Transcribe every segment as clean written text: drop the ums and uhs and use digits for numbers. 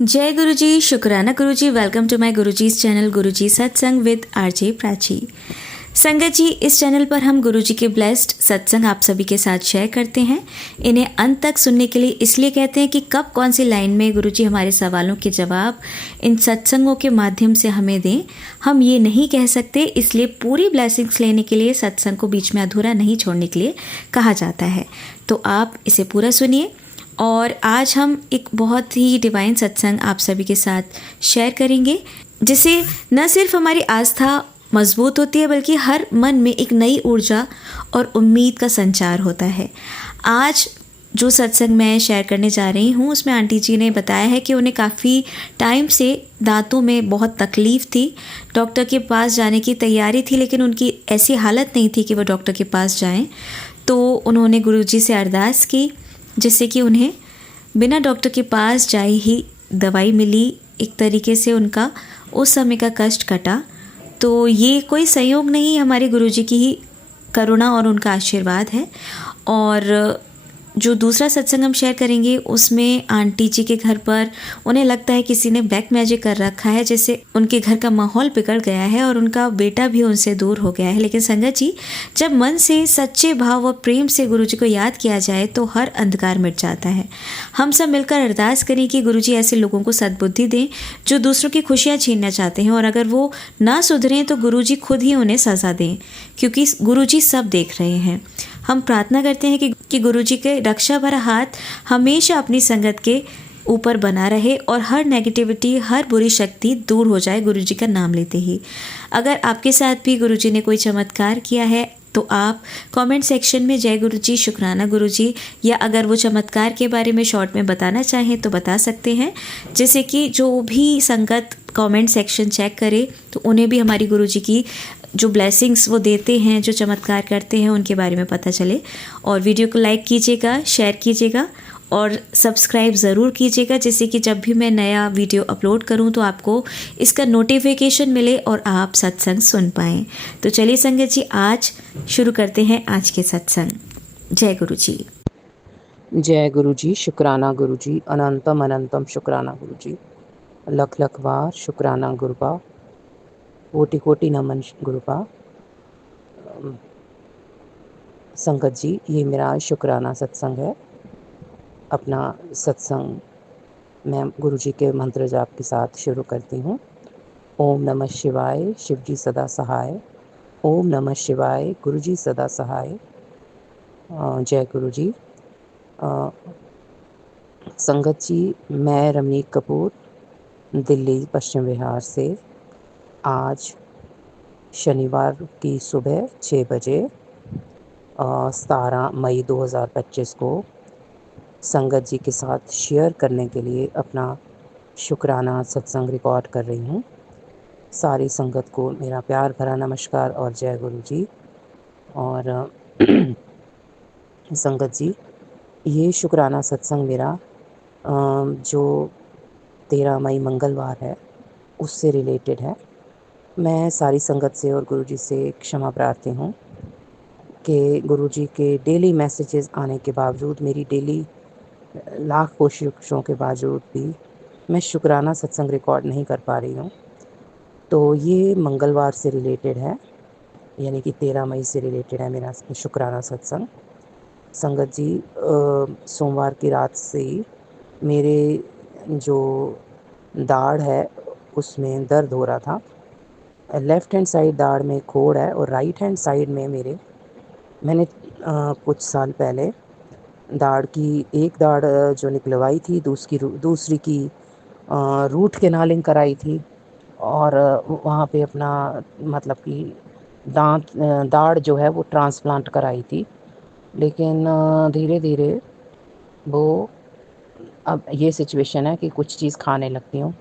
जय गुरु जी, शुक्राना Guru ji. Welcome to my Guruji's channel Guruji Satsang with RJ Prachi. संगत जी, इस चैनल पर हम गुरु जी के ब्लेस्ड सत्संग आप सभी के साथ शेयर करते हैं। इन्हें अंत तक सुनने के लिए इसलिए कहते हैं कि कब कौन सी लाइन में गुरु जी हमारे सवालों के जवाब इन सत्संगों के माध्यम से हमें दें, हम ये नहीं कह सकते। इसलिए पूरी ब्लेसिंग्स लेने के लिए सत्संग को बीच में अधूरा नहीं छोड़ने के लिए कहा जाता है। तो आप इसे पूरा सुनिए। और आज हम एक बहुत ही डिवाइन सत्संग आप सभी के साथ शेयर करेंगे, जिससे न सिर्फ हमारी आस्था मजबूत होती है बल्कि हर मन में एक नई ऊर्जा और उम्मीद का संचार होता है। आज जो सत्संग मैं शेयर करने जा रही हूँ उसमें आंटी जी ने बताया है कि उन्हें काफ़ी टाइम से दांतों में बहुत तकलीफ़ थी। डॉक्टर के पास जाने की तैयारी थी, लेकिन उनकी ऐसी हालत नहीं थी कि वो डॉक्टर के पास जाएं। तो उन्होंने गुरुजी से अरदास की, जिससे कि उन्हें बिना डॉक्टर के पास जाए ही दवाई मिली। एक तरीके से उनका उस समय का कष्ट कटा। तो ये कोई संयोग नहीं, हमारे गुरुजी की ही करुणा और उनका आशीर्वाद है। और जो दूसरा सत्संग हम शेयर करेंगे उसमें आंटी जी के घर पर उन्हें लगता है किसी ने ब्लैक मैजिक कर रखा है, जैसे उनके घर का माहौल बिगड़ गया है और उनका बेटा भी उनसे दूर हो गया है। लेकिन संगत जी, जब मन से सच्चे भाव और प्रेम से गुरुजी को याद किया जाए तो हर अंधकार मिट जाता है। हम सब मिलकर अरदास करें कि गुरुजी ऐसे लोगों को सद्बुद्धि दें जो दूसरों की खुशियाँ छीनना चाहते हैं, और अगर वो ना सुधरें तो गुरुजी खुद ही उन्हें सज़ा दें, क्योंकि गुरुजी सब देख रहे हैं। हम प्रार्थना करते हैं कि गुरुजी के रक्षा भरा हाथ हमेशा अपनी संगत के ऊपर बना रहे और हर नेगेटिविटी, हर बुरी शक्ति दूर हो जाए गुरुजी का नाम लेते ही। अगर आपके साथ भी गुरुजी ने कोई चमत्कार किया है तो आप कमेंट सेक्शन में जय गुरुजी, शुक्राना गुरुजी, या अगर वो चमत्कार के बारे में शॉर्ट में बताना चाहें तो बता सकते हैं, जैसे कि जो भी संगत कमेंट सेक्शन चेक करे तो उन्हें भी हमारी गुरुजी की जो ब्लेसिंग्स वो देते हैं, जो चमत्कार करते हैं, उनके बारे में पता चले। और वीडियो को लाइक कीजिएगा, शेयर कीजिएगा और सब्सक्राइब ज़रूर कीजिएगा, जिससे कि जब भी मैं नया वीडियो अपलोड करूं तो आपको इसका नोटिफिकेशन मिले और आप सत्संग सुन पाएँ। तो चलिए संगत जी, आज शुरू करते हैं आज के सत्संग। जय गुरु जी। जय गुरु जी, शुक्राना गुरु जी, अनंतम अनंतम शुक्राना गुरु जी, लख लख बार शुक्राना गुरुपा, कोटि कोटि नमन गुरुपा। संगत जी, ये मेरा शुक्राना सत्संग है। अपना सत्संग मैं गुरु जी के मंत्र जाप के साथ शुरू करती हूँ। ओम नमः शिवाय, शिव जी सदा सहाय। ओम नमः शिवाय, गुरु जी सदा सहाय। जय गुरु जी। संगत जी, मैं रमनीक कपूर, दिल्ली पश्चिम बिहार से आज शनिवार की सुबह 6 बजे 17 मई 2025 को संगत जी के साथ शेयर करने के लिए अपना शुक्राना सत्संग रिकॉर्ड कर रही हूँ। सारी संगत को मेरा प्यार भरा नमस्कार और जय गुरु जी। और संगत जी, ये शुक्राना सत्संग मेरा जो 13 मई मंगलवार है उससे रिलेटेड है। मैं सारी संगत से और गुरुजी से क्षमा प्रार्थी हूँ कि गुरुजी के डेली मैसेजेस आने के बावजूद, मेरी डेली लाख कोशिशों के बावजूद भी मैं शुक्राना सत्संग रिकॉर्ड नहीं कर पा रही हूँ। तो ये मंगलवार से रिलेटेड है, यानी कि 13 मई से रिलेटेड है मेरा शुक्राना सत्संग। संगत जी, सोमवार की रात से ही मेरे जो दाढ़ है उसमें दर्द हो रहा था। लेफ़्ट हैंड साइड दाढ़ में खोड़ है और राइट हैंड साइड में मैंने कुछ साल पहले दाढ़ की एक दाढ़ जो निकलवाई थी, दूसरी की रूट केनालिंग कराई थी और वहाँ पे अपना मतलब कि दाढ़ जो है वो ट्रांसप्लांट कराई थी। लेकिन धीरे धीरे वो अब ये सिचुएशन है कि कुछ चीज़ खाने लगती हूँ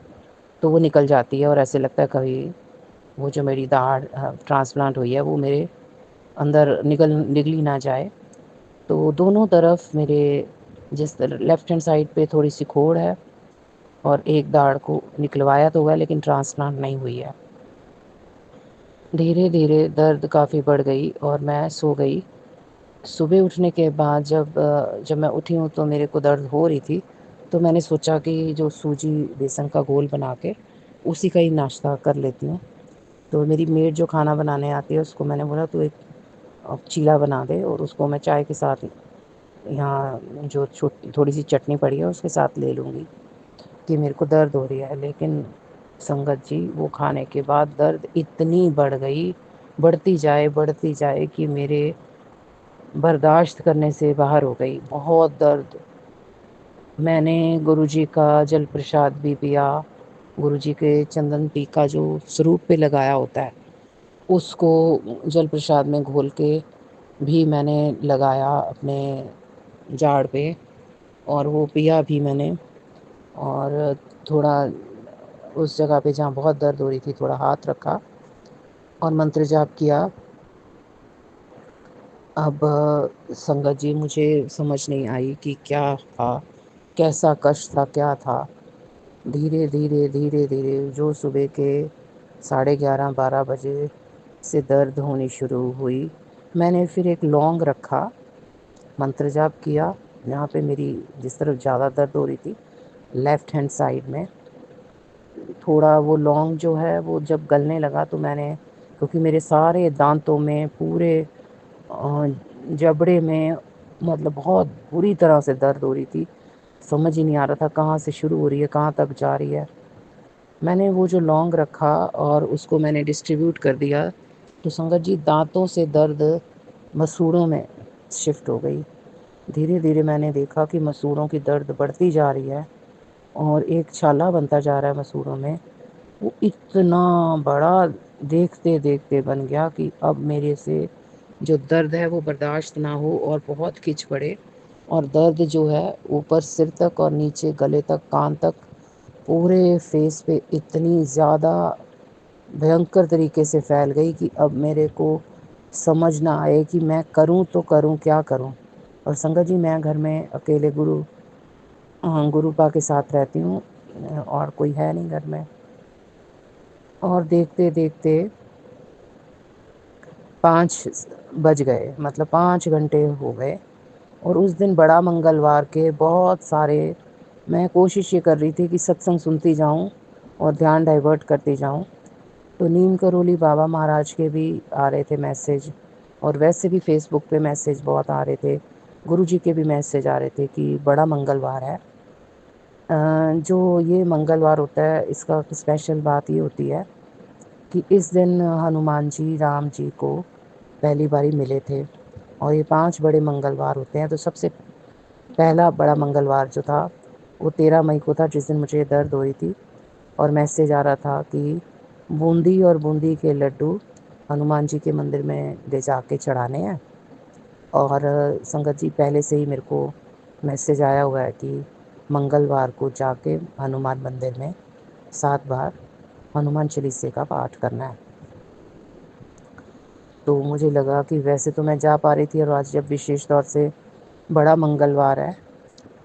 तो वो निकल जाती है और ऐसे लगता है कभी वो जो मेरी दाढ़ ट्रांसप्लांट हुई है वो मेरे अंदर निगली ना जाए। तो दोनों तरफ मेरे जिस लेफ़्ट हैंड साइड पे थोड़ी सी खोड़ है और एक दाढ़ को निकलवाया तो हुआ है लेकिन ट्रांसप्लांट नहीं हुई है। धीरे धीरे दर्द काफ़ी बढ़ गई और मैं सो गई। सुबह उठने के बाद जब मैं उठी हूँ तो मेरे को दर्द हो रही थी, तो मैंने सोचा कि जो सूजी बेसन का घोल बना के उसी का ही नाश्ता कर लेती हूँ। तो मेरी मेड जो खाना बनाने आती है उसको मैंने बोला तू एक चीला बना दे और उसको मैं चाय के साथ यहाँ जो थोड़ी सी चटनी पड़ी है उसके साथ ले लूँगी, कि मेरे को दर्द हो रही है। लेकिन संगत जी वो खाने के बाद दर्द इतनी बढ़ गई, बढ़ती जाए कि मेरे बर्दाश्त करने से बाहर हो गई, बहुत दर्द। मैंने गुरुजी का जल प्रसाद भी पिया, गुरुजी के चंदन टीका जो स्वरूप पे लगाया होता है उसको जल प्रसाद में घोल के भी मैंने लगाया अपने जाड़ पे, और वो पिया भी मैंने। और थोड़ा उस जगह पे जहाँ बहुत दर्द हो रही थी थोड़ा हाथ रखा और मंत्र जाप किया। अब संगत जी मुझे समझ नहीं आई कि क्या था, कैसा कष्ट था, क्या था। धीरे धीरे धीरे धीरे जो सुबह के 11:30-12 बजे से दर्द होनी शुरू हुई, मैंने फिर एक लौंग रखा, मंत्र जाप किया। यहाँ पे मेरी जिस तरफ ज़्यादा दर्द हो रही थी लेफ़्ट हैंड साइड में, थोड़ा वो लौंग जो है वो जब गलने लगा तो मैंने, क्योंकि मेरे सारे दांतों में पूरे जबड़े में मतलब बहुत बुरी तरह से दर्द हो रही थी, समझ ही नहीं आ रहा था कहाँ से शुरू हो रही है कहाँ तक जा रही है। मैंने वो जो लौंग रखा और उसको मैंने डिस्ट्रीब्यूट कर दिया, तो संगत जी दांतों से दर्द मसूड़ों में शिफ्ट हो गई। धीरे धीरे मैंने देखा कि मसूड़ों की दर्द बढ़ती जा रही है और एक छाला बनता जा रहा है मसूड़ों में। वो इतना बड़ा देखते देखते बन गया कि अब मेरे से जो दर्द है वो बर्दाश्त ना हो और बहुत खिंच पड़े, और दर्द जो है ऊपर सिर तक और नीचे गले तक, कान तक, पूरे फेस पे इतनी ज़्यादा भयंकर तरीके से फैल गई कि अब मेरे को समझ ना आए कि मैं करूं तो करूं क्या करूं। और संगत जी मैं घर में अकेले गुरुपा के साथ रहती हूँ, और कोई है नहीं घर में। और देखते देखते 5 बज गए, मतलब 5 घंटे हो गए। और उस दिन बड़ा मंगलवार के बहुत सारे, मैं कोशिश ये कर रही थी कि सत्संग सुनती जाऊं और ध्यान डाइवर्ट करती जाऊं। तो नीम करोली बाबा महाराज के भी आ रहे थे मैसेज, और वैसे भी फेसबुक पे मैसेज बहुत आ रहे थे, गुरुजी के भी मैसेज आ रहे थे कि बड़ा मंगलवार है। जो ये मंगलवार होता है इसका स्पेशल बात ये होती है कि इस दिन हनुमान जी राम जी को पहली बारी मिले थे। और ये 5 बड़े मंगलवार होते हैं, तो सबसे पहला बड़ा मंगलवार जो था वो 13 मई को था, जिस दिन मुझे दर्द हो रही थी। और मैसेज आ रहा था कि बूंदी और बूंदी के लड्डू हनुमान जी के मंदिर में ले जाके चढ़ाने हैं। और संगत जी पहले से ही मेरे को मैसेज आया हुआ है कि मंगलवार को जाके हनुमान मंदिर में 7 बार हनुमान चालीसे का पाठ करना है। तो मुझे लगा कि वैसे तो मैं जा पा रही थी, और आज जब विशेष तौर से बड़ा मंगलवार है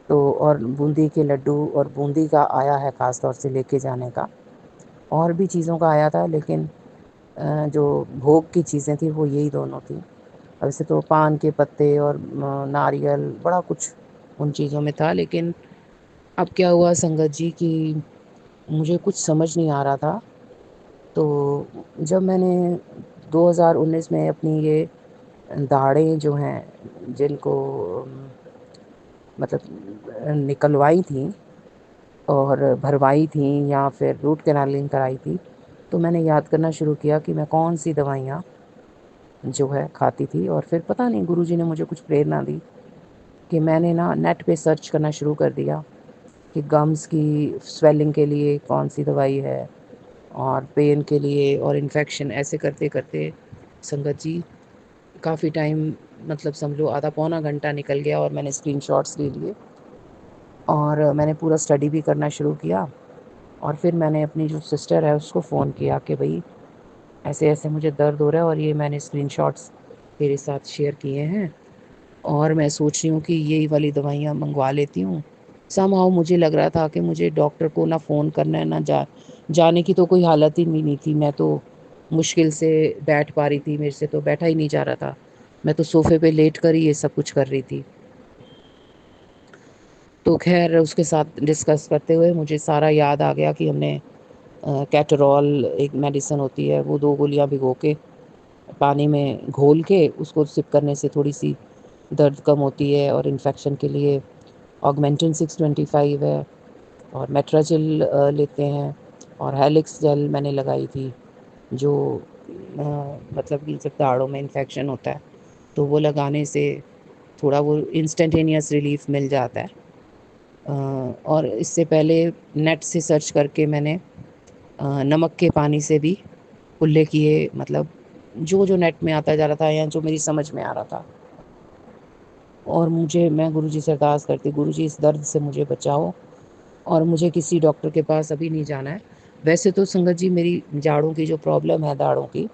तो, और बूंदी के लड्डू और बूंदी का आया है ख़ास तौर से लेके जाने का, और भी चीज़ों का आया था लेकिन जो भोग की चीज़ें थी वो यही दोनों थी। वैसे तो पान के पत्ते और नारियल बड़ा कुछ उन चीज़ों में था, लेकिन अब क्या हुआ संगत जी कि मुझे कुछ समझ नहीं आ रहा था। तो जब मैंने 2019 में अपनी ये दाढ़ें जो हैं जिनको मतलब निकलवाई थी और भरवाई थी या फिर रूट कैनालिंग कराई थी, तो मैंने याद करना शुरू किया कि मैं कौन सी दवाइयाँ जो है खाती थी। और फिर पता नहीं गुरुजी ने मुझे कुछ प्रेरणा दी कि मैंने ना नेट पे सर्च करना शुरू कर दिया कि गम्स की स्वेलिंग के लिए कौन सी दवाई है, और पेन के लिए, और इन्फेक्शन, ऐसे करते करते संगत जी काफ़ी टाइम, मतलब समझो आधा पौना घंटा निकल गया, और मैंने स्क्रीनशॉट्स ले लिए और मैंने पूरा स्टडी भी करना शुरू किया। और फिर मैंने अपनी जो सिस्टर है उसको फ़ोन किया कि भाई ऐसे ऐसे मुझे दर्द हो रहा है और ये मैंने स्क्रीनशॉट्स तेरे साथ शेयर किए हैं, और मैं सोच रही हूँ कि यही वाली दवाइयाँ मंगवा लेती हूँ। समहाउ मुझे लग रहा था कि मुझे डॉक्टर को ना फ़ोन करना है ना जाने की तो कोई हालत ही नहीं थी। मैं तो मुश्किल से बैठ पा रही थी, मेरे से तो बैठा ही नहीं जा रहा था। मैं तो सोफ़े पे लेट कर ही ये सब कुछ कर रही थी। तो खैर उसके साथ डिस्कस करते हुए मुझे सारा याद आ गया कि हमने कैटरॉल एक मेडिसिन होती है, वो 2 गोलियाँ भिगो के पानी में घोल के उसको सिप करने से थोड़ी-सी दर्द कम होती है, और इन्फेक्शन के लिए ऑगमेंटिन 625 है, और मेट्राजिल लेते हैं, और हेलिक्स जेल मैंने लगाई थी, जो मतलब कि जब दाढ़ों में इन्फेक्शन होता है तो वो लगाने से थोड़ा वो इंस्टेंटेनियस रिलीफ मिल जाता है। और इससे पहले नेट से सर्च करके मैंने नमक के पानी से भी कुल्ले किए, मतलब जो नेट में आता जा रहा था या जो मेरी समझ में आ रहा था। और मैं गुरुजी से अरदास करती, गुरुजी इस दर्द से मुझे बचाओ, और मुझे किसी डॉक्टर के पास अभी नहीं जाना है। वैसे तो संगत जी मेरी जाड़ों की जो प्रॉब्लम है दाढ़ों की,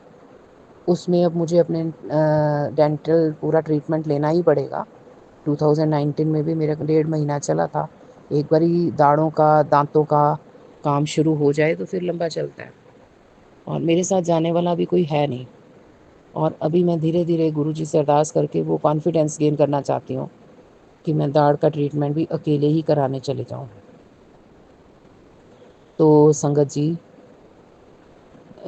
उसमें अब मुझे अपने डेंटल पूरा ट्रीटमेंट लेना ही पड़ेगा। 2019 में भी मेरा 1.5 महीना चला था। एक बारी दाढ़ों का, दाँतों का काम शुरू हो जाए तो फिर लंबा चलता है, और मेरे साथ जाने वाला अभी कोई है नहीं। और अभी मैं धीरे-धीरे गुरुजी से अरदास करके वो कॉन्फिडेंस गेन करना चाहती हूँ कि मैं दाढ़ का ट्रीटमेंट भी अकेले ही कराने चले जाऊँ। तो संगत जी,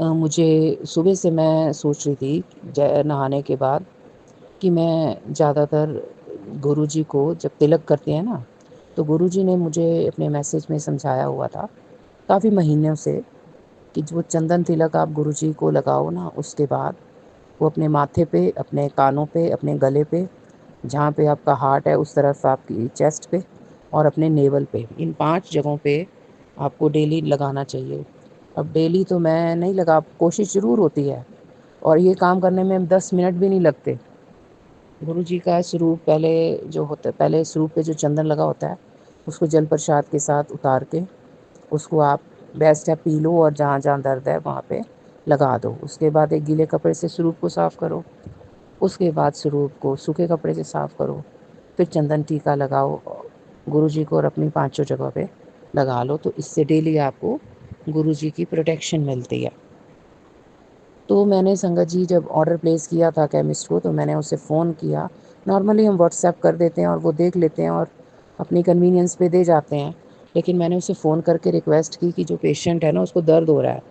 मुझे सुबह से मैं सोच रही थी नहाने के बाद कि मैं ज़्यादातर गुरुजी को जब तिलक करते हैं ना, तो गुरुजी ने मुझे अपने मैसेज में समझाया हुआ था काफ़ी महीनों से कि जो चंदन तिलक आप गुरुजी को लगाओ ना, उसके बाद वो अपने माथे पे, अपने कानों पे, अपने गले पे, जहाँ पे आपका हार्ट है उस तरफ आपकी चेस्ट पे, और अपने नेवल पे, इन 5 जगहों पे आपको डेली लगाना चाहिए। अब डेली तो मैं नहीं लगा, कोशिश ज़रूर होती है, और ये काम करने में 10 मिनट भी नहीं लगते। गुरुजी का स्वरूप पहले जो होता है, पहले स्वरूप पे जो चंदन लगा होता है, उसको जल प्रसाद के साथ उतार के उसको आप बेस्ट है पी लो, और जहाँ-जहाँ दर्द है वहाँ पे लगा दो। उसके बाद एक गीले कपड़े से स्वरूप को साफ़ करो, उसके बाद स्वरूप को सूखे कपड़े से साफ़ करो, फिर चंदन टीका लगाओ गुरुजी को, और अपनी पाँचों जगह पे लगा लो, तो इससे डेली आपको गुरुजी की प्रोटेक्शन मिलती है। तो मैंने संगत जी जब ऑर्डर प्लेस किया था केमिस्ट को, तो मैंने उसे फ़ोन किया। नॉर्मली हम व्हाट्सएप कर देते हैं और वो देख लेते हैं और अपनी कन्वीनियंस पे दे जाते हैं। लेकिन मैंने उसे फ़ोन करके रिक्वेस्ट की कि जो पेशेंट है ना, उसको दर्द हो रहा है,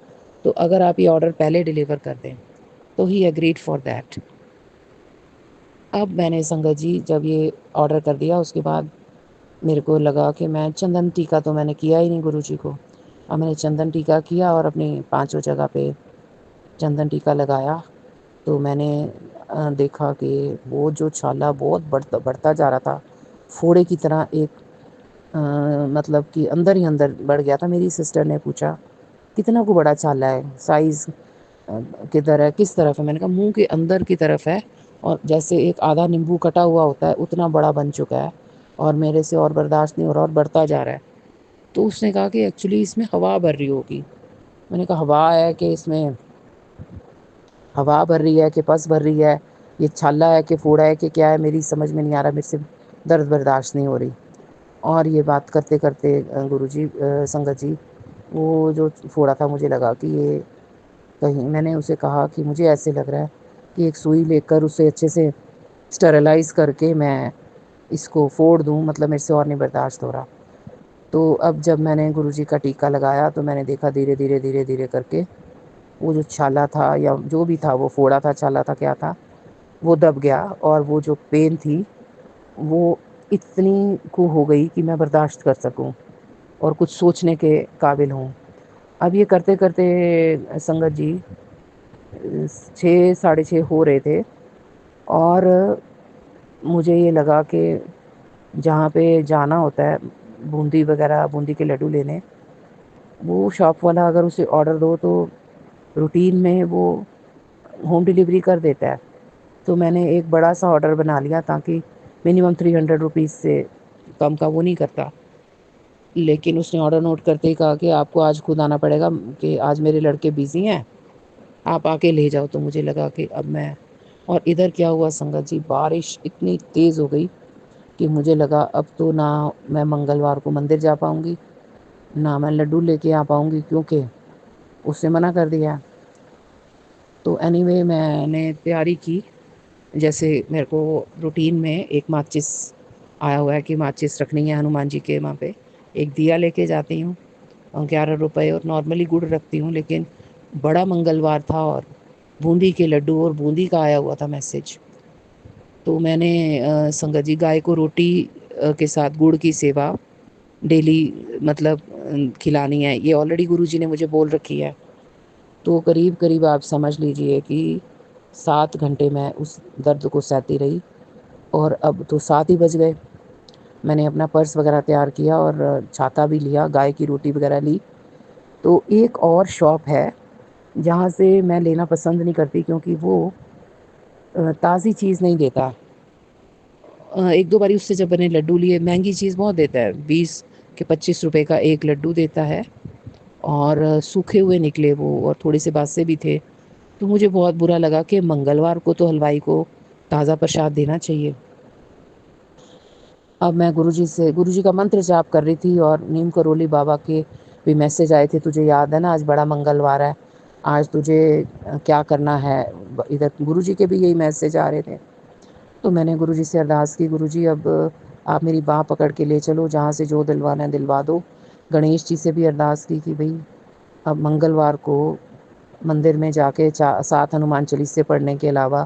तो अगर आप ये ऑर्डर पहले डिलीवर कर दें। तो ही एग्रीड फॉर दैट। अब मैंने संगत जी जब ये ऑर्डर कर दिया, उसके बाद मेरे को लगा कि मैं चंदन टीका तो मैंने किया ही नहीं गुरुजी को। अब मैंने चंदन टीका किया और अपनी पाँचों जगह पे चंदन टीका लगाया। तो मैंने देखा कि वो जो छाला बहुत बढ़ता बढ़ता जा रहा था, फोड़े की तरह एक अ, मतलब कि अंदर ही अंदर बढ़ गया था। मेरी सिस्टर ने पूछा, "कितना को बड़ा छाला है? साइज़ किधर है? किस तरफ है?" मैंने कहा, "मुँह के अंदर की तरफ है, और जैसे एक आधा नींबू कटा हुआ होता है, उतना बड़ा बन चुका है, और मेरे से और बर्दाश्त नहीं हो रहा और बढ़ता जा रहा है।" तो उसने कहा कि एक्चुअली इसमें हवा भर रही होगी। मैंने कहा, "हवा है कि इसमें हवा भर रही है कि पस भर रही है, ये छाला है कि फोड़ा है कि क्या है, मेरी समझ में नहीं आ रहा, मेरे से दर्द बर्दाश्त नहीं हो रही।" और ये बात करते करते गुरुजी संगत जी, वो जो फोड़ा था मुझे लगा कि ये कहीं, मैंने उसे कहा कि मुझे ऐसे लग रहा है कि एक सुई लेकर उसे अच्छे से स्टरलाइज़ करके मैं इसको फोड़ दूँ, मतलब मेरे से और नहीं बर्दाश्त हो रहा। तो अब जब मैंने गुरुजी का टीका लगाया, तो मैंने देखा धीरे-धीरे, धीरे-धीरे करके वो जो छाला था या जो भी था, वो फोड़ा था, छाला था, क्या था, वो दब गया, और वो जो पेन थी, वो इतनी को हो गई कि मैं बर्दाश्त कर सकूँ और कुछ सोचने के काबिल हूँ। अब ये करते-करते संगत जी 6 साढ़े 6 हो रहे थे, और मुझे ये लगा कि जहाँ पे जाना होता है बूंदी वग़ैरह, बूंदी के लड्डू लेने, वो शॉप वाला अगर उसे ऑर्डर दो तो रूटीन में वो होम डिलीवरी कर देता है। तो मैंने एक बड़ा-सा ऑर्डर बना लिया ताकि मिनिमम 300 रुपीज़ से कम का वो नहीं करता। लेकिन उसने ऑर्डर नोट करते ही कहा कि आपको आज खुद आना पड़ेगा, कि आज मेरे लड़के बिज़ी हैं, आप आके ले जाओ। तो मुझे लगा कि अब मैं, और इधर क्या हुआ संगत जी, बारिश इतनी तेज़ हो गई कि मुझे लगा अब तो ना मैं मंगलवार को मंदिर जा पाऊँगी, ना मैं लड्डू लेके आ पाऊँगी, क्योंकि उसने मना कर दिया। तो एनीवे मैंने तैयारी की, जैसे मेरे को रूटीन में एक माचिस आया हुआ है कि माचिस रखनी है हनुमान जी के वहाँ पे। एक दिया लेके जाती हूँ और 11 रुपये, और नॉर्मली गुड़ रखती हूँ, लेकिन बड़ा मंगलवार था और बूंदी के लड्डू और बूंदी का आया हुआ था मैसेज। तो मैंने संगत जी गाय को रोटी के साथ गुड़ की सेवा डेली मतलब खिलानी है, ये ऑलरेडी गुरुजी ने मुझे बोल रखी है। तो करीब करीब आप समझ लीजिए कि 7 घंटे मैं उस दर्द को सहती रही, और अब तो 7 ही बज गए। मैंने अपना पर्स वगैरह तैयार किया और छाता भी लिया, गाय की रोटी वगैरह ली। तो एक और शॉप है जहाँ से मैं लेना पसंद नहीं करती, क्योंकि वो ताज़ी चीज़ नहीं देता। एक दो बारी उससे जब मैंने लड्डू लिए, महंगी चीज़ बहुत देता है, 20 के 25 रुपए का एक लड्डू देता है, और सूखे हुए निकले वो, और थोड़े से बासे भी थे। तो मुझे बहुत बुरा लगा कि मंगलवार को तो हलवाई को ताज़ा प्रसाद देना चाहिए। अब मैं गुरुजी का मंत्र जाप कर रही थी, और नीम करोली बाबा के भी मैसेज आए थे, तुझे याद है ना आज बड़ा मंगलवार है, आज तुझे क्या करना है। इधर गुरुजी के भी यही मैसेज आ रहे थे। तो मैंने गुरुजी से अरदास की, गुरुजी अब आप मेरी बाँह पकड़ के ले चलो, जहाँ से जो दिलवाना है दिलवा दो। गणेश जी से भी अरदास की कि भाई अब मंगलवार को मंदिर में जाके 7 हनुमान चालीसे पढ़ने के अलावा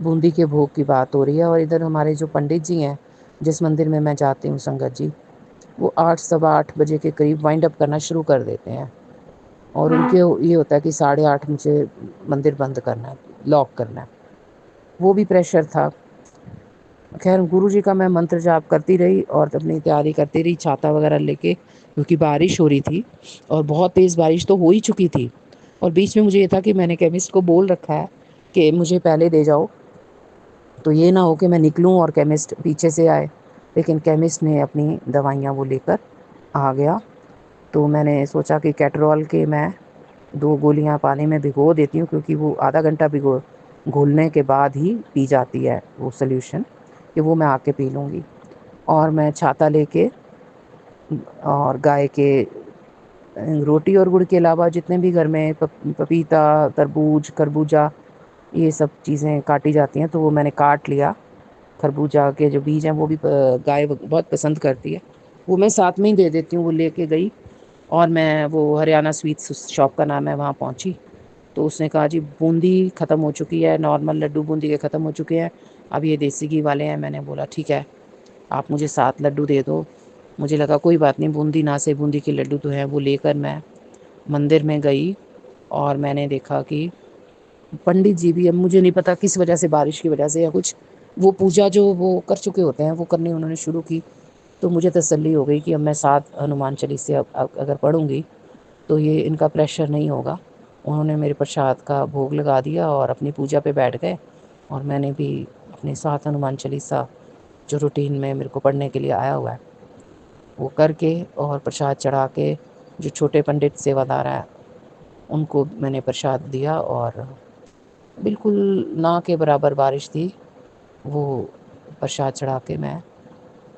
बूंदी के भोग की बात हो रही है। और इधर हमारे जो पंडित जी हैं, जिस मंदिर में मैं जाती हूँ संगत जी, वो 8 सवा 8 बजे के करीब वाइंड अप करना शुरू कर देते हैं, और उनके ये होता है कि 8:30 मुझे मंदिर बंद करना है, लॉक करना है। वो भी प्रेशर था। खैर गुरुजी का मैं मंत्र जाप करती रही और अपनी तैयारी करती रही, छाता वगैरह लेके, क्योंकि बारिश हो रही थी और बहुत तेज़ बारिश तो हो ही चुकी थी। और बीच में मुझे ये था कि मैंने केमिस्ट को बोल रखा है कि मुझे पहले दे जाओ, तो ये ना हो कि मैं निकलूं और केमिस्ट पीछे से आए। लेकिन केमिस्ट ने अपनी दवाइयाँ वो लेकर आ गया। तो मैंने सोचा कि कैटरॉल के मैं 2 गोलियाँ पानी में भिगो देती हूँ, क्योंकि वो आधा घंटा घोलने के बाद ही पी जाती है वो सॉल्यूशन, कि वो मैं आके पी लूँगी। और मैं छाता लेके और गाय के रोटी और गुड़ के अलावा जितने भी घर में पपीता, तरबूज, खरबूजा, ये सब चीज़ें काटी जाती हैं, तो वो मैंने काट लिया। खरबूजा के जो बीज हैं वो भी गाय बहुत पसंद करती है, वो मैं साथ में ही दे देती हूँ। वो लेके गई और मैं वो हरियाणा स्वीट्स शॉप का नाम है, वहाँ पहुँची। तो उसने कहा जी बूंदी ख़त्म हो चुकी है, नॉर्मल लड्डू बूंदी के ख़त्म हो चुके हैं, अब ये देसी घी वाले हैं। मैंने बोला ठीक है, आप मुझे 7 लड्डू दे दो। मुझे लगा कोई बात नहीं, बूंदी ना से बूंदी के लड्डू तो हैं। वो लेकर मैं मंदिर में गई और मैंने देखा कि पंडित जी भी, अब मुझे नहीं पता किस वजह से, बारिश की वजह से या कुछ, वो पूजा जो वो कर चुके होते हैं वो करनी उन्होंने शुरू की। तो मुझे तसल्ली हो गई कि अब मैं 7 हनुमान चालीसे अब अगर पढ़ूँगी तो ये इनका प्रेशर नहीं होगा। उन्होंने मेरे प्रसाद का भोग लगा दिया और अपनी पूजा पे बैठ गए, और मैंने भी अपने 7 हनुमान चालीसा जो रूटीन में मेरे को पढ़ने के लिए आया हुआ है वो करके, और प्रसाद चढ़ा के, जो छोटे पंडित सेवादार हैं उनको मैंने प्रसाद दिया। और बिल्कुल ना के बराबर बारिश थी। वो प्रसाद चढ़ा के मैं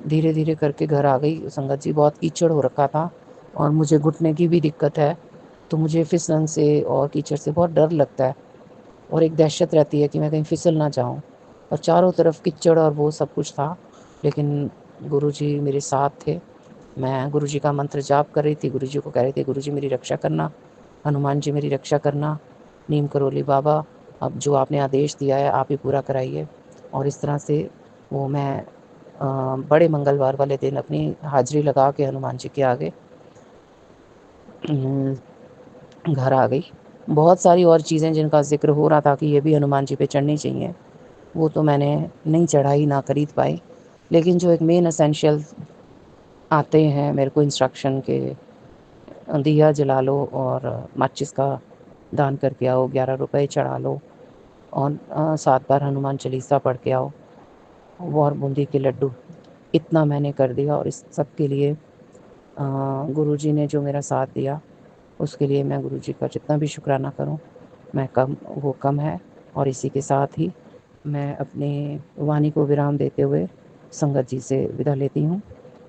धीरे धीरे करके घर आ गई। संगत जी बहुत कीचड़ हो रखा था और मुझे घुटने की भी दिक्कत है, तो मुझे फिसलन से और कीचड़ से बहुत डर लगता है, और एक दहशत रहती है कि मैं कहीं फिसल ना जाऊं। और चारों तरफ कीचड़ और वो सब कुछ था, लेकिन गुरुजी मेरे साथ थे। मैं गुरुजी का मंत्र जाप कर रही थी, गुरुजी को कह रही थी गुरुजी मेरी रक्षा करना, हनुमान जी मेरी रक्षा करना, नीम करोली बाबा अब जो आपने आदेश दिया है आप ही पूरा कराइए। और इस तरह से वो मैं बड़े मंगलवार वाले दिन अपनी हाजिरी लगा के हनुमान जी के आगे घर आ गई। बहुत सारी और चीज़ें जिनका ज़िक्र हो रहा था कि ये भी हनुमान जी पे चढ़नी चाहिए, वो तो मैंने नहीं चढ़ाई, ना खरीद पाई। लेकिन जो एक मेन एसेंशियल आते हैं मेरे को इंस्ट्रक्शन के, दिया जला लो और माचिस का दान करके आओ, 11 रुपए चढ़ा लो, और 7 बार हनुमान चालीसा पढ़ के आओ, वो और बूंदी के लड्डू, इतना मैंने कर दिया। और इस सब के लिए गुरुजी ने जो मेरा साथ दिया, उसके लिए मैं गुरुजी का जितना भी शुक्राना करूं मैं वो कम है। और इसी के साथ ही मैं अपने वाणी को विराम देते हुए संगत जी से विदा लेती हूँ।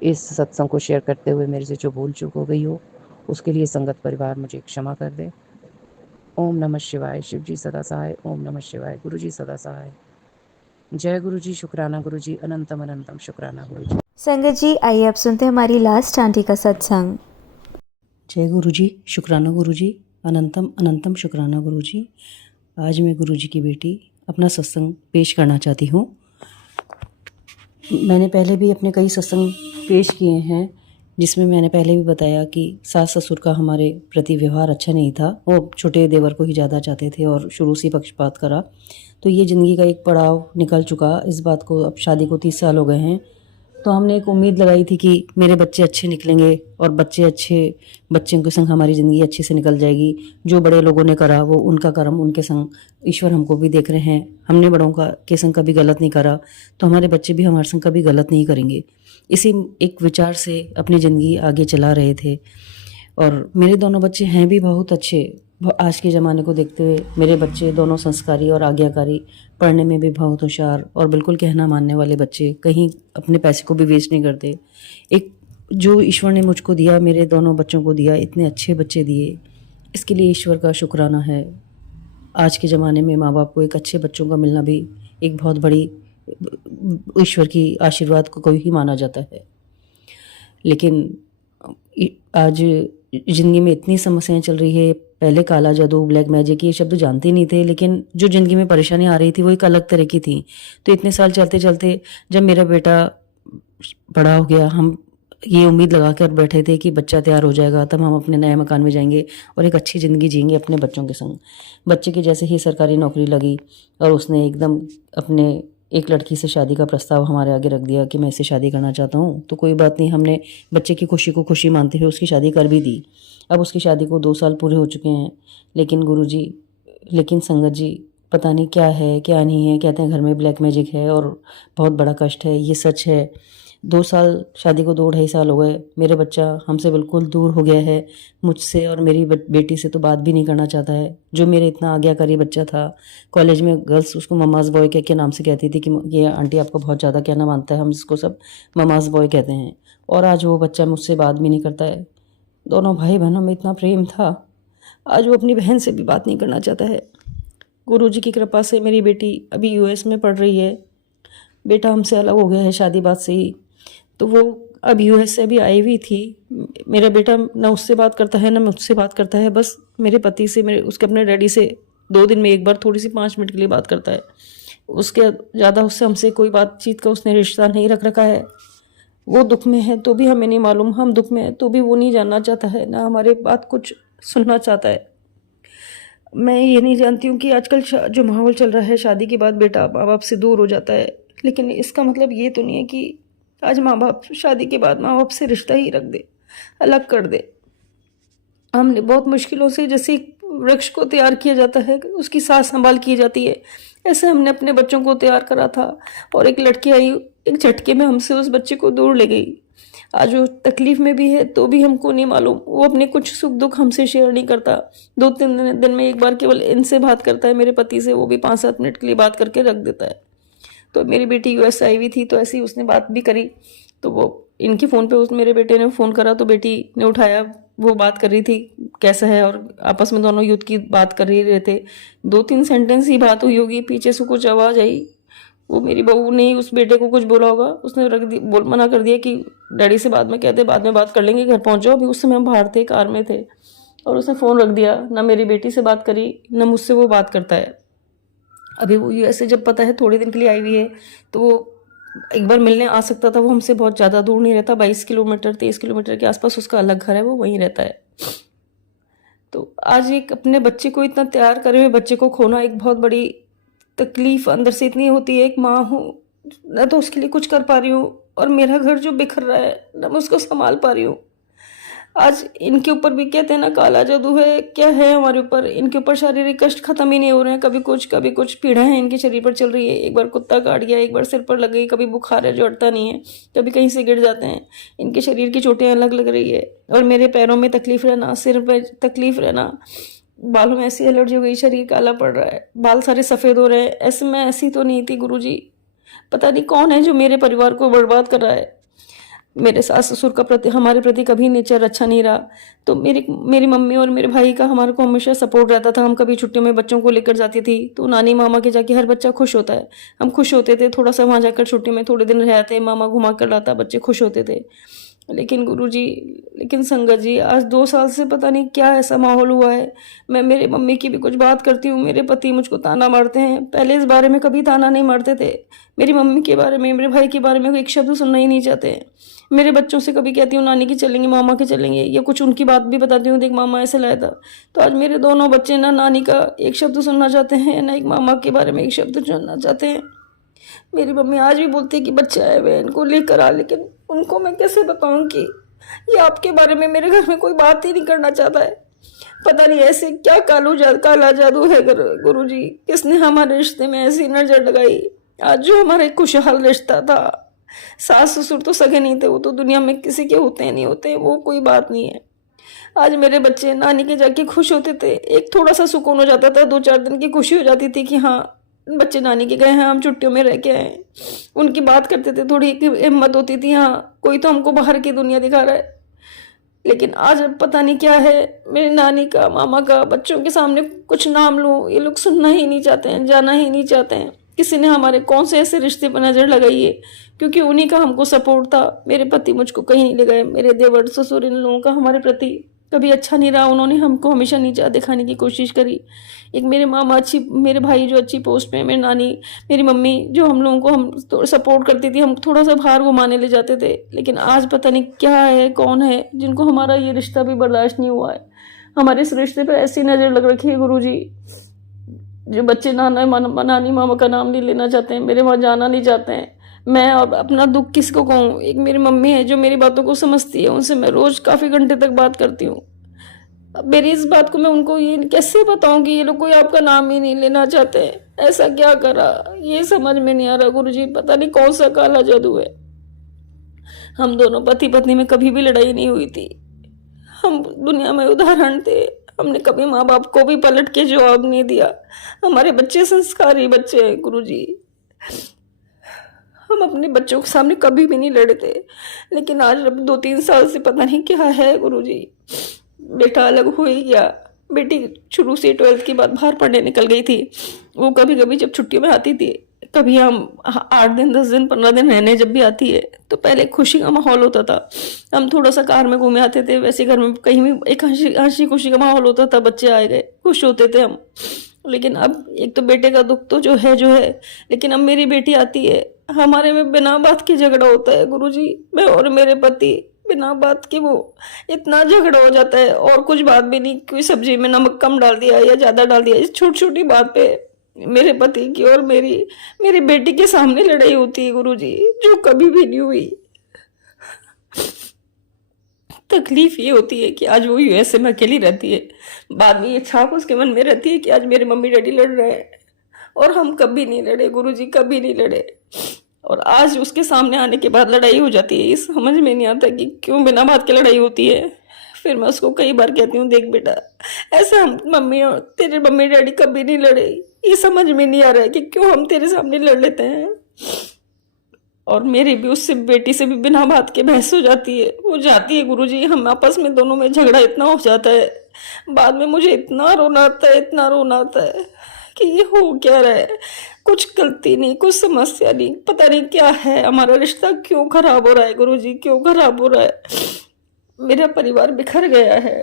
इस सत्संग को शेयर करते हुए मेरे से जो भूल चूक हो गई हो, उसके लिए संगत परिवार मुझे क्षमा कर दे। ओम नमः शिवाय। शिव जी सदा सहाय। ओम नमः शिवाय। गुरु जी सदा सहाय। जय गुरु जी। शुक्राना गुरु जी। अनंतम अनंतम शुक्राना गुरु जी। संगत जी, आइए अब सुनते हैं हमारी लास्ट आंटी का सत्संग। जय गुरु जी, शुक्राना गुरु जी, अनंतम अनंतम शुक्राना गुरु जी। आज मैं गुरु जी की बेटी अपना सत्संग पेश करना चाहती हूँ। मैंने पहले भी अपने कई सत्संग पेश किए हैं, जिसमें मैंने पहले भी बताया कि सास ससुर का हमारे प्रति व्यवहार अच्छा नहीं था। वो छोटे देवर को ही ज़्यादा चाहते थे और शुरू से पक्षपात करा। तो ये ज़िंदगी का एक पड़ाव निकल चुका। इस बात को अब शादी को 30 साल हो गए हैं। तो हमने एक उम्मीद लगाई थी कि मेरे बच्चे अच्छे निकलेंगे और बच्चों के संग हमारी ज़िंदगी अच्छे से निकल जाएगी। जो बड़े लोगों ने करा वो उनका कर्म, उनके संग ईश्वर हमको भी देख रहे हैं। हमने बड़ों के संग कभी गलत नहीं करा, तो हमारे बच्चे भी हमारे संग कभी गलत नहीं करेंगे। इसी एक विचार से अपनी ज़िंदगी आगे चला रहे थे। और मेरे दोनों बच्चे हैं भी बहुत अच्छे। आज के ज़माने को देखते हुए मेरे बच्चे दोनों संस्कारी और आज्ञाकारी, पढ़ने में भी बहुत होशियार और बिल्कुल कहना मानने वाले बच्चे, कहीं अपने पैसे को भी वेस्ट नहीं करते। एक जो ईश्वर ने मुझको दिया, मेरे दोनों बच्चों को दिया, इतने अच्छे बच्चे दिए, इसके लिए ईश्वर का शुक्राना है। आज के ज़माने में माँ बाप को एक अच्छे बच्चों का मिलना भी एक बहुत बड़ी ईश्वर की आशीर्वाद को कोई ही माना जाता है। लेकिन आज ज़िंदगी में इतनी समस्याएं चल रही है। पहले काला जादू, ब्लैक मैजिक ये शब्द जानते नहीं थे, लेकिन जो ज़िंदगी में परेशानी आ रही थी वो एक अलग तरह की थी। तो इतने साल चलते चलते जब मेरा बेटा बड़ा हो गया, हम ये उम्मीद लगा कर बैठे थे कि बच्चा तैयार हो जाएगा तब हम अपने नए मकान में जाएंगे और एक अच्छी ज़िंदगी जिएंगे अपने बच्चों के संग। बच्चे की जैसे ही सरकारी नौकरी लगी और उसने एकदम अपने एक लड़की से शादी का प्रस्ताव हमारे आगे रख दिया कि मैं इससे शादी करना चाहता हूँ, तो कोई बात नहीं, हमने बच्चे की खुशी को खुशी मानते हुए उसकी शादी कर भी दी। अब उसकी शादी को 2 साल पूरे हो चुके हैं। लेकिन संगत जी, पता नहीं क्या है क्या नहीं है। कहते हैं घर में ब्लैक मैजिक है और बहुत बड़ा कष्ट है। ये सच है। 2 साल शादी को 2 ढाई साल हो गए। मेरा बच्चा हमसे बिल्कुल दूर हो गया है। मुझसे और मेरी बेटी से तो बात भी नहीं करना चाहता है। जो मेरे इतना आज्ञाकारी बच्चा था, कॉलेज में गर्ल्स उसको ममाज बॉय के नाम से कहती थी कि ये आंटी आपको बहुत ज़्यादा कहना मानता है, हम इसको सब ममाज बॉय कहते हैं। और आज वो बच्चा मुझसे बात भी नहीं करता है। दोनों भाई बहनों में इतना प्रेम था, आज वो अपनी बहन से भी बात नहीं करना चाहता है। गुरुजी की कृपा से मेरी बेटी अभी यूएस में पढ़ रही है। बेटा हमसे अलग हो गया है शादी बात से ही, तो वो अब यूएस से अभी आई हुई थी। मेरा बेटा ना उससे बात करता है ना मुझसे बात करता है। बस मेरे पति से, उसके अपने डैडी से 2 दिन में एक बार थोड़ी सी 5 मिनट के लिए बात करता है। उसके ज़्यादा उससे हमसे कोई बातचीत का उसने रिश्ता नहीं रख रखा है। वो दुख में है तो भी हमें नहीं मालूम, हम दुख में है तो भी वो नहीं जानना चाहता है, ना हमारे बात कुछ सुनना चाहता है। मैं ये नहीं जानती हूँ कि आजकल जो माहौल चल रहा है, शादी के बाद बेटा माँ बाप से दूर हो जाता है, लेकिन इसका मतलब ये तो नहीं है कि आज माँ बाप शादी के बाद माँ बाप से रिश्ता ही रख दे, अलग कर दे। हमने बहुत मुश्किलों से, जैसे एक वृक्ष को तैयार किया जाता है, उसकी साथ संभाल की जाती है, ऐसे हमने अपने बच्चों को तैयार करा था। और एक लड़की आई, एक झटके में हमसे उस बच्चे को दूर ले गई। आज वो तकलीफ में भी है तो भी हमको नहीं मालूम। वो अपने कुछ सुख दुख हमसे शेयर नहीं करता। 2-3 दिन में एक बार केवल इनसे बात करता है, मेरे पति से, वो भी 5-7 मिनट के लिए बात करके रख देता है। तो मेरी बेटी यूएस आई हुई थी, तो ऐसे ही उसने बात भी करी। तो वो इनके फ़ोन पे मेरे बेटे ने फ़ोन करा, तो बेटी ने उठाया। वो बात कर रही थी कैसा है, और आपस में दोनों युद्ध की बात कर रहे थे। 2-3 सेंटेंस ही बात हुई होगी, पीछे से कुछ आवाज़ आई। वो मेरी बहू ने उस बेटे को कुछ बोला होगा, उसने मना कर दिया कि डैडी से बाद में कहते, बाद में बात कर लेंगे, घर पहुंच जाओ। अभी उस समय हम बाहर थे, कार में थे, और उसने फ़ोन रख दिया। ना मेरी बेटी से बात करी, ना मुझसे वो बात करता है। अभी वो यूएस से जब पता है थोड़े दिन के लिए आई हुई है, तो वो एक बार मिलने आ सकता था। वो हमसे बहुत ज़्यादा दूर नहीं रहता, 22 किलोमीटर 23 किलोमीटर के आसपास उसका अलग घर है, वो वहीं रहता है। तो आज एक अपने बच्चे को, इतना तैयार करे हुए बच्चे को खोना एक बहुत बड़ी तकलीफ अंदर से इतनी होती है। एक माँ हूँ, ना तो उसके लिए कुछ कर पा रही हूँ, और मेरा घर जो बिखर रहा है ना मैं उसको संभाल पा रही हूँ। आज इनके ऊपर भी कहते हैं ना काला जादू है, क्या है हमारे ऊपर। इनके ऊपर शारीरिक कष्ट खत्म ही नहीं हो रहे हैं। कभी कुछ पीड़ा है इनके शरीर पर चल रही है। एक बार कुत्ता काट गया, एक बार सिर पर लग गई, कभी बुखार है जो हटता नहीं है, कभी कहीं से गिर जाते हैं। इनके शरीर की चोटें अलग लग रही है, और मेरे पैरों में तकलीफ रहना, सिर पर तकलीफ रहना, बालों में ऐसी एलर्जी हो गई, शरीर काला पड़ रहा है, बाल सारे सफ़ेद हो रहे हैं। ऐसे मैं ऐसी तो नहीं थी गुरुजी, पता नहीं कौन है जो मेरे परिवार को बर्बाद कर रहा है। मेरे सास ससुर का प्रति हमारे प्रति कभी नेचर अच्छा नहीं रहा। तो मेरी मम्मी और मेरे भाई का हमारे को हमेशा सपोर्ट रहता था। हम कभी छुट्टियों में बच्चों को लेकर जाती थी तो नानी मामा के जाके हर बच्चा खुश होता है, हम खुश होते थे। थोड़ा सा वहाँ जाकर छुट्टी में थोड़े दिन रह आते, मामा घुमा कर लाता, बच्चे खुश होते थे। लेकिन संगत जी, आज 2 साल से पता नहीं क्या ऐसा माहौल हुआ है। मैं मेरे मम्मी की भी कुछ बात करती हूँ, मेरे पति मुझको ताना मारते हैं। पहले इस बारे में कभी ताना नहीं मारते थे। मेरी मम्मी के बारे में, मेरे भाई के बारे में एक शब्द सुनना ही नहीं चाहते हैं। मेरे बच्चों से कभी कहती हूँ नानी के चलेंगे, मामा के चलेंगे, या कुछ उनकी बात भी बताती हूँ, देख मामा ऐसे लाया था। तो आज मेरे दोनों बच्चे ना नानी का एक शब्द सुनना चाहते हैं, ना एक मामा के बारे में एक शब्द सुनना चाहते हैं। मेरी मम्मी आज भी बोलती है कि बच्चे आए हुए इनको लेकर आ, लेकिन उनको मैं कैसे बताऊं कि ये आपके बारे में मेरे घर में कोई बात ही नहीं करना चाहता है। पता नहीं ऐसे क्या काला जादू है गुरुजी, किसने हमारे रिश्ते में ऐसी नजर लगाई। आज जो हमारा एक खुशहाल रिश्ता था, सास ससुर तो सगे नहीं थे, वो तो दुनिया में किसी के होते हैं नहीं होते, वो कोई बात नहीं है। आज मेरे बच्चे नानी के जाके खुश होते थे, एक थोड़ा सा सुकून हो जाता था, 2-4 दिन की खुशी हो जाती थी कि हाँ बच्चे नानी के गए हैं, हम छुट्टियों में रह के आए। उनकी बात करते थे, थोड़ी हिम्मत होती थी, हाँ कोई तो हमको बाहर की दुनिया दिखा रहा है। लेकिन आज पता नहीं क्या है, मेरी नानी का, मामा का, बच्चों के सामने कुछ नाम लूँ, ये लोग सुनना ही नहीं चाहते हैं, जाना ही नहीं चाहते हैं। किसी ने हमारे कौन से ऐसे रिश्ते पर नज़र लगाई है, क्योंकि उन्हीं का हमको सपोर्ट था। मेरे पति मुझको कहीं नहीं ले गए, मेरे देवर ससुर इन लोगों का हमारे प्रति कभी अच्छा नहीं रहा। उन्होंने हमको हमेशा नीचा दिखाने की कोशिश करी। एक मेरे मामा अच्छी, मेरे भाई जो अच्छी पोस्ट पे, मेरी नानी, मेरी मम्मी जो हम लोगों को हम सपोर्ट करती थी, हम थोड़ा सा बाहर घुमाने ले जाते थे। लेकिन आज पता नहीं क्या है, कौन है जिनको हमारा ये रिश्ता भी बर्दाश्त नहीं हुआ है। हमारे इस रिश्ते पर ऐसी नज़र लग रखी है गुरुजी, जो बच्चे नानी मामा का नाम नहीं लेना चाहते हैं, मेरे वहाँ जाना नहीं चाहते हैं। मैं अब अपना दुख किसको कहूँ। एक मेरी मम्मी है जो मेरी बातों को समझती है, उनसे मैं रोज काफ़ी घंटे तक बात करती हूँ। अब मेरी इस बात को मैं उनको ये कैसे बताऊँ कि ये लोग कोई आपका नाम ही नहीं लेना चाहते हैं। ऐसा क्या करा, ये समझ में नहीं आ रहा गुरुजी, पता नहीं कौन सा काला जादू है। हम दोनों पति पत्नी में कभी भी लड़ाई नहीं हुई थी, हम दुनिया में उदाहरण थे। हमने कभी माँ बाप को भी पलट के जवाब नहीं दिया। हमारे बच्चे संस्कारी बच्चे हैं गुरुजी, हम अपने बच्चों के सामने कभी भी नहीं लड़े थे। लेकिन आज अब 2-3 साल से पता नहीं क्या है गुरुजी, बेटा अलग हो ही गया। बेटी शुरू से 12th के बाद बाहर पढ़ने निकल गई थी। वो कभी कभी जब छुट्टियों में आती थी, कभी हम 8 दिन 10 दिन 15 दिन रहने जब भी आती है, तो पहले खुशी का माहौल होता था। हम थोड़ा सा कार में घूमे आते थे, वैसे घर में कहीं भी एक हंसी खुशी का माहौल होता था। बच्चे आए गए, खुश होते थे हम। लेकिन अब एक तो बेटे का दुख तो जो है लेकिन अब मेरी बेटी आती है, हमारे में बिना बात के झगड़ा होता है गुरुजी। मैं और मेरे पति बिना बात के वो इतना झगड़ा हो जाता है, और कुछ बात भी नहीं, कोई सब्जी में नमक कम डाल दिया या ज्यादा डाल दिया, इस छोटी छोटी बात पे मेरे पति की और मेरी बेटी के सामने लड़ाई होती है गुरुजी, जो कभी भी नहीं हुई। तकलीफ ये होती है कि आज वो यूएसए में अकेली रहती है, बाद में ये छाप उसके मन में रहती है कि आज मेरे मम्मी डैडी लड़ रहे हैं, और हम कभी नहीं लड़े गुरुजी, कभी नहीं लड़े। और आज उसके सामने आने के बाद लड़ाई हो जाती है। ये समझ में नहीं आता कि क्यों बिना बात के लड़ाई होती है। फिर मैं उसको कई बार कहती हूँ, देख बेटा, ऐसा हम मम्मी और तेरे मम्मी डैडी कभी नहीं लड़े, ये समझ में नहीं आ रहा है कि क्यों हम तेरे सामने लड़ लेते हैं। और मेरी भी उससे, बेटी से भी बिना बात के बहस हो जाती है। वो जाती है गुरुजी, हम आपस में दोनों में झगड़ा इतना हो जाता है, बाद में मुझे इतना रोना आता है, इतना रोना आता है कि ये हो क्या रहा है। कुछ गलती नहीं, कुछ समस्या नहीं, पता नहीं क्या है, हमारा रिश्ता क्यों खराब हो रहा है गुरुजी, क्यों खराब हो रहा है। मेरा परिवार बिखर गया है।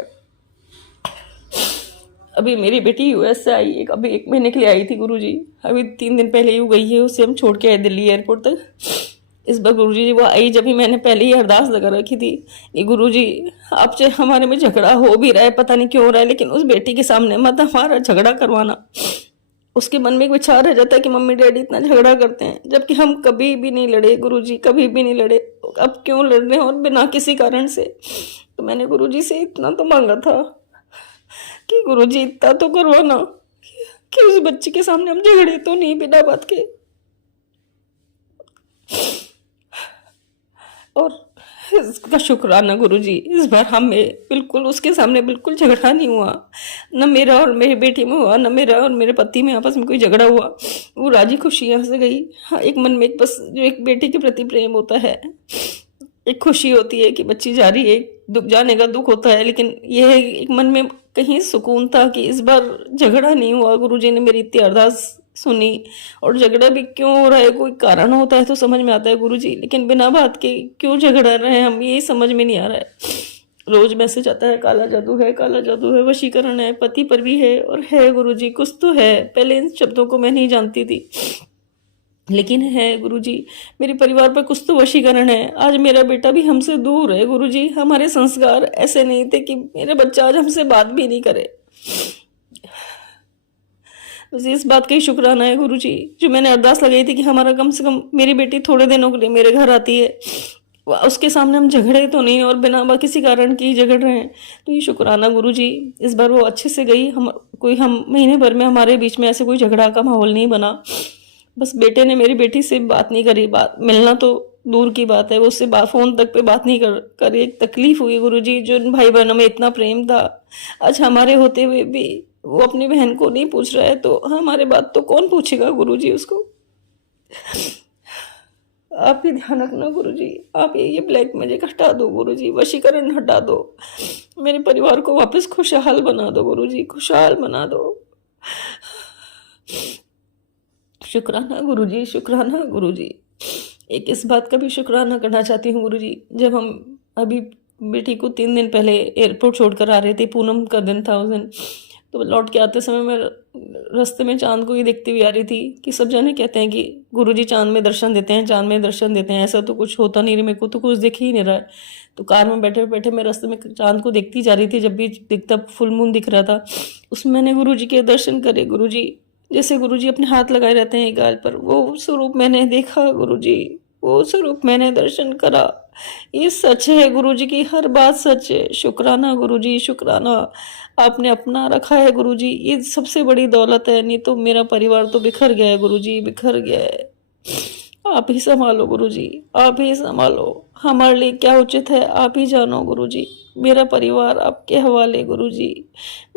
अभी मेरी बेटी यूएस से आई, अभी 1 महीने के लिए आई थी गुरुजी, अभी 3 दिन पहले ही गई है। उसे हम छोड़ के आए दिल्ली एयरपोर्ट तक। इस बार गुरुजी वो आई जब ही मैंने पहले ही अरदास लगा रखी थी कि गुरुजी आपसे हमारे में झगड़ा हो भी रहा है, पता नहीं क्यों हो रहा है, लेकिन उस बेटी के सामने मत हमारा झगड़ा करवाना। उसके मन में एक विचार रह जाता है कि मम्मी डैडी इतना झगड़ा करते हैं, जबकि हम कभी भी नहीं लड़े गुरुजी, कभी भी नहीं लड़े। अब क्यों लड़ रहे हैं, और बिना किसी कारण से। तो मैंने गुरुजी से इतना तो मांगा था कि गुरुजी इतना तो करवाना कि उस बच्चे के सामने हम झगड़े तो नहीं बिना बात के। और इसका शुक्राना गुरुजी, इस बार हमें बिल्कुल उसके सामने बिल्कुल झगड़ा नहीं हुआ, न मेरा और मेरी बेटी में हुआ, न मेरा और मेरे पति में आपस में कोई झगड़ा हुआ। वो राजी खुशी यहाँ से गई। हाँ, एक मन में एक बस जो एक बेटी के प्रति प्रेम होता है, एक खुशी होती है कि बच्ची जा रही है, दुख जाने का दुख होता है, लेकिन यह है एक मन में कहीं सुकून था कि इस बार झगड़ा नहीं हुआ। गुरुजी ने मेरी इतनी अरदास सुनी, और झगड़ा भी क्यों हो रहा है, कोई कारण होता है तो समझ में आता है गुरुजी, लेकिन बिना बात के क्यों झगड़ा रहे हैं हम, यही समझ में नहीं आ रहा है। रोज मैसेज आता है काला जादू है, काला जादू है, वशीकरण है, पति पर भी है, और है गुरुजी कुछ तो है। पहले इन शब्दों को मैं नहीं जानती थी, लेकिन है गुरुजी, मेरे परिवार पर कुछ तो वशीकरण है। आज मेरा बेटा भी हमसे दूर है गुरुजी। हमारे संस्कार ऐसे नहीं थे कि मेरा बच्चा आज हमसे बात भी नहीं करे। बस इस बात का ही शुक्राना है गुरुजी, जो मैंने अरदास लगाई थी कि हमारा कम से कम मेरी बेटी थोड़े दिनों के लिए मेरे घर आती है, उसके सामने हम झगड़े तो नहीं और बिना किसी कारण के ही झगड़ रहे हैं। तो ये शुक्राना गुरुजी, इस बार वो अच्छे से गई। हम महीने भर में हमारे बीच में ऐसे कोई झगड़ा का माहौल नहीं बना। बस बेटे ने मेरी बेटी से बात नहीं करी, बात मिलना तो दूर की बात है, वो उससे फ़ोन तक पे बात नहीं कर एक तकलीफ हुई गुरुजी। जो भाई बहनों में इतना प्रेम था, आज हमारे होते हुए भी वो अपनी बहन को नहीं पूछ रहा है, तो हमारे बात तो कौन पूछेगा गुरुजी उसको। आप ही ध्यान रखना गुरुजी, आप ये ब्लैक मैजिक हटा दो गुरुजी, वशीकरण हटा दो, मेरे परिवार को वापस खुशहाल बना दो गुरुजी, खुशहाल बना दो। शुक्राना गुरुजी, शुक्राना गुरुजी। एक इस बात का भी शुक्राना करना चाहती हूँ गुरुजी, जब हम अभी बेटी को 3 दिन पहले एयरपोर्ट छोड़कर आ रहे थे, पूनम का दिन था उस दिन, तो लौट के आते समय मैं रास्ते में चांद को ही देखती हुई आ रही थी कि सब जने कहते हैं कि गुरुजी चांद में दर्शन देते हैं, चांद में दर्शन देते हैं। ऐसा तो कुछ होता नहीं, मेरे को तो कुछ दिख ही नहीं रहा है। तो कार में बैठे बैठे मैं रास्ते में चांद को देखती जा रही थी, जब भी दिखता फुल मून दिख रहा था उसमें मैंने गुरुजी के दर्शन करे गुरुजी। जैसे गुरुजी अपने हाथ लगाए रहते हैं गाल पर, वो स्वरूप मैंने देखा गुरुजी, वो स्वरूप मैंने दर्शन करा। ये सच है गुरुजी की हर बात सच है। शुक्राना गुरुजी, शुक्राना, आपने अपना रखा है गुरुजी, ये सबसे बड़ी दौलत है। नहीं तो मेरा परिवार तो बिखर गया है गुरुजी, बिखर गया है। आप ही संभालो गुरुजी, आप ही संभालो, हमारे लिए क्या उचित है आप ही जानो गुरुजी। मेरा परिवार आपके हवाले गुरुजी,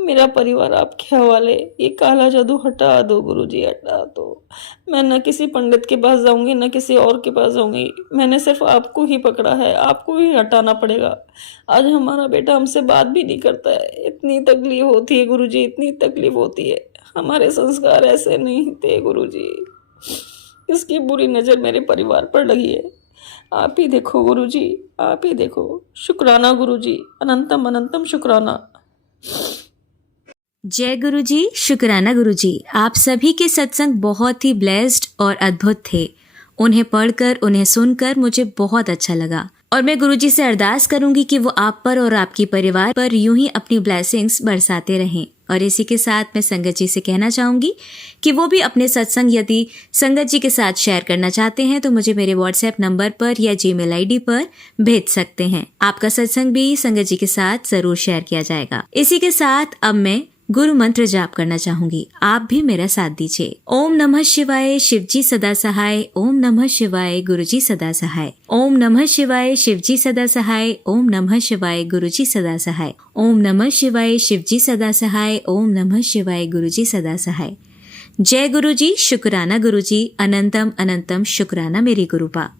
मेरा परिवार आपके हवाले। ये काला जादू हटा दो गुरुजी, हटा दो। मैं न किसी पंडित के पास जाऊंगी, न किसी और के पास जाऊंगी, मैंने सिर्फ आपको ही पकड़ा है, आपको ही हटाना पड़ेगा। आज हमारा बेटा हमसे बात भी नहीं करता है, इतनी तकलीफ होती है गुरुजी, इतनी तकलीफ होती है। हमारे संस्कार ऐसे नहीं थे गुरुजी, इसकी बुरी नज़र मेरे परिवार पर लगी है। आप ही देखो गुरुजी, आप ही देखो। शुक्राना गुरुजी, अनंतम अनंतम शुक्राना। जय गुरुजी, शुक्राना गुरुजी। आप सभी के सत्संग बहुत ही ब्लेस्ड और अद्भुत थे। उन्हें पढ़कर, उन्हें सुनकर मुझे बहुत अच्छा लगा, और मैं गुरुजी से अरदास करूंगी कि वो आप पर और आपके परिवार पर यूं ही अपनी ब्लेसिंग्स बरसाते रहें। और इसी के साथ मैं संगत जी से कहना चाहूंगी कि वो भी अपने सत्संग यदि संगत जी के साथ शेयर करना चाहते हैं तो मुझे मेरे व्हाट्सएप नंबर पर या जीमेल आईडी पर भेज सकते हैं। आपका सत्संग भी संगत जी के साथ जरूर शेयर किया जाएगा। इसी के साथ अब मैं गुरु मंत्र जाप करना चाहूंगी, आप भी मेरा साथ दीजिए। ओम नमः शिवाय, शिवजी सदा सहाय। ओम नमः शिवाय, गुरुजी सदा सहाय। ओम नमः शिवाय, शिवजी सदा सहाय। ओम नमः शिवाय, गुरुजी सदा सहाय। ओम नमः शिवाय, शिवजी सदा सहाय। ओम नमः शिवाय, गुरुजी सदा सहाय। जय गुरुजी, शुक्राना गुरुजी, अनंतम अनंतम शुक्राना मेरी गुरुपा।